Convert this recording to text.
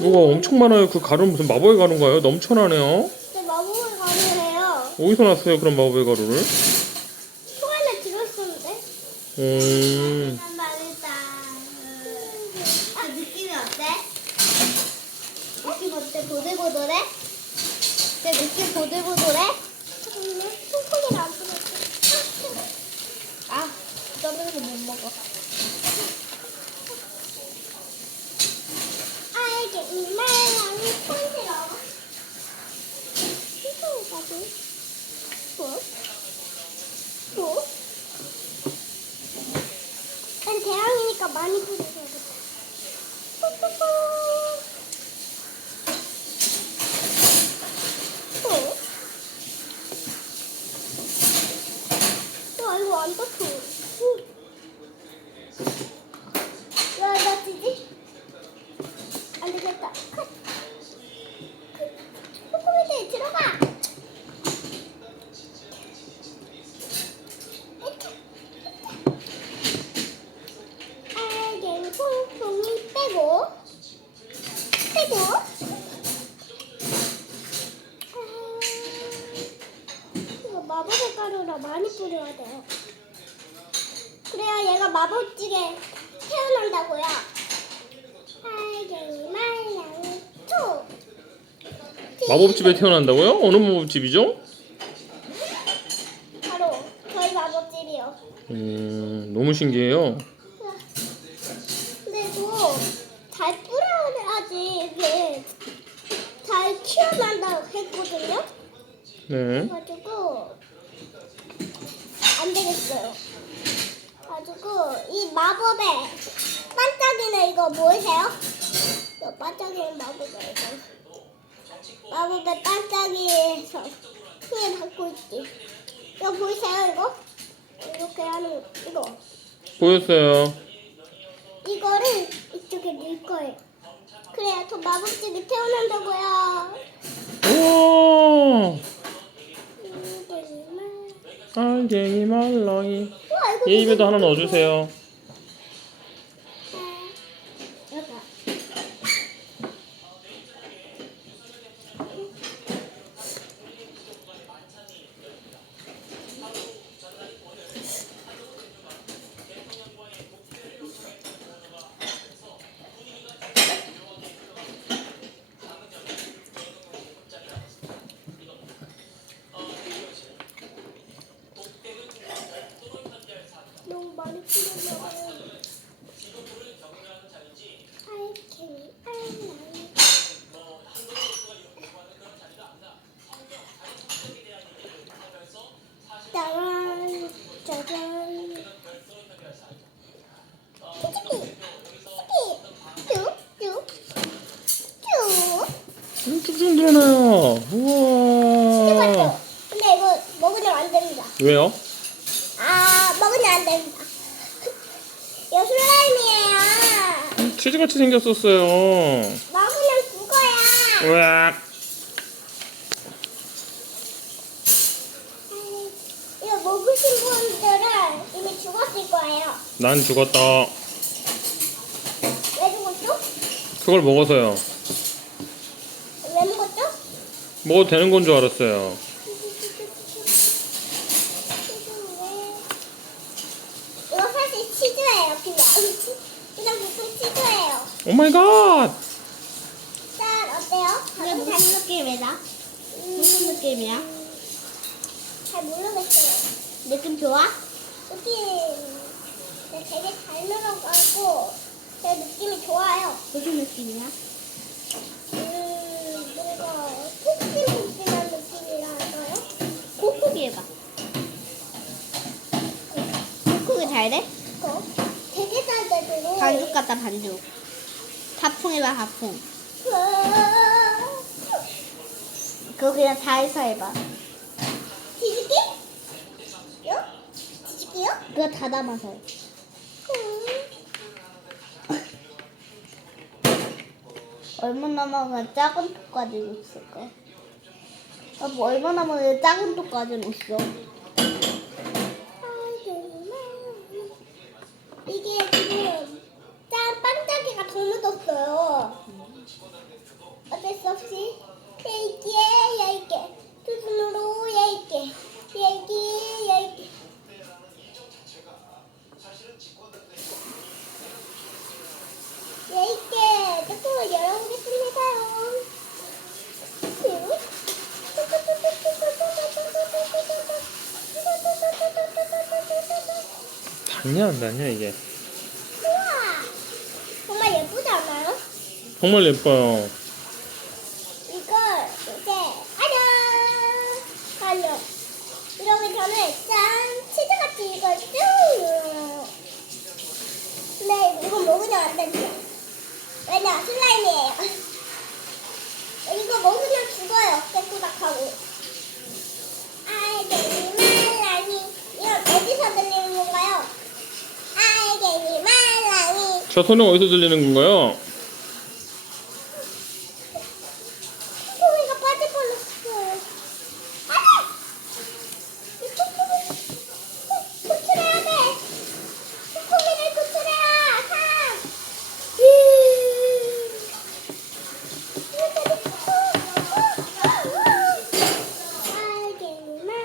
우와 엄청 많아요. 그 가루는 무슨 마법의 가루인가요? 넘쳐나네요. 제 마법을 가능해요. 어디서 났어요 그런 마법의 가루를? 통 안에 들어있었는데? 음, 맛있다. 아, 느낌이 어때? 느낌 어때? 보들보들해? 내 느낌 보들보들해? 잠깐만요. 손톱이 안 들어있어. 아, 떨어져서 못 먹어. 알게 이말랑이 손이라고. 손톱까지. 뭐? 뭐? 난 대왕이니까 많이 뿌려줘야겠다. 어? 와, 이거 안 닦여. 왜안 닦이지? 안 되겠다. 컷. 컷. 뽀뽀미들 들어가. 이렇게. 알갱이 퐁퐁이 빼고. 빼고. 아, 이거 마법의 가루라 많이 뿌려야 돼요 그래야 얘가 마법찌개 태어난다고요. 말랑이 마법집에 태어난다고요? 어느 마법집이죠? 바로 저희 마법집이요. 음, 너무 신기해요. 잘 키워난다고 했거든요. 네. 가지고 안 되겠어요. 가지고 이 마법의 반짝이는 이거 뭐세요? 이거 반짝이는 마법의 이거 마법의 반짝이에서 힘을 받고 있지. 이거 보이세요 이거? 이렇게 하는 이거. 보였어요. 이거를 이쪽에 넣을 거예요. 그래야 더 마법집이 태어난다고요. 우와, 음, 알갱이 말랑이. 우와, 이거 얘 입에도 하나 무슨 넣어주세요. 여기. 너무 많이 뿌렸나봐요. 알갱이 알랑이 짜잔 짜잔 치즈키 치즈키 쭉쭉쭉 음, 쭉쭉 늘어나요. 우와. 맞죠? 근데 이거 먹으면 안 됩니다. 왜요? 아 먹으면 안 됩니다. 이거 슬라임이에요. 음, 치즈같이 생겼었어요. 먹으면 죽어요. 으악. 이거 먹으신 분들은 이미 죽었을 거예요. 난 죽었다. 왜 죽었죠? 그걸 먹어서요. 왜 먹었죠? 먹어도 되는 건 줄 알았어요. 이거 사실 치즈예요, 그냥. 그냥 보통 치즈예요. 오 마이 갓. 짠, 어때요? 이게 무슨 느낌이다? 무슨 느낌이야? 잘 모르겠어요. 느낌 좋아? 느낌 네, 되게 잘 늘어가고 제 느낌이 좋아요. 무슨 느낌이야? 음, 뭔가 푹신푹신한 느낌이랄까요? 콕콕이 해봐. 콕콕이 잘 돼? 어? 되게 잘 되고 같다 반죽. 밥풍 해봐 밥풍. 그거 그냥 다 해서 해봐. 뒤집기? 요? 뒤집기요? 그거 다 담아서 해. 얼마나 먹으면 작은 톡까지 있을까? 아, 뭐 얼마나 먹으면 작은 톡까지는 있어? 이게 지금 짠 반짝이가 더 묻었어요. 아니야 아니야 이게. 우와. 정말 예쁘지 않아요? 정말 예뻐요. 이걸 이제 안녕! 안녕! 이러기 전에 짠! 치즈같이 이걸 쭉 눌러요 근데 이거 먹으면 안 된대. 왜냐 슬라임이에요. 이거 먹으면 죽어요. 깨꾸닥하고 저 소리는 어디서 들리는 건가요?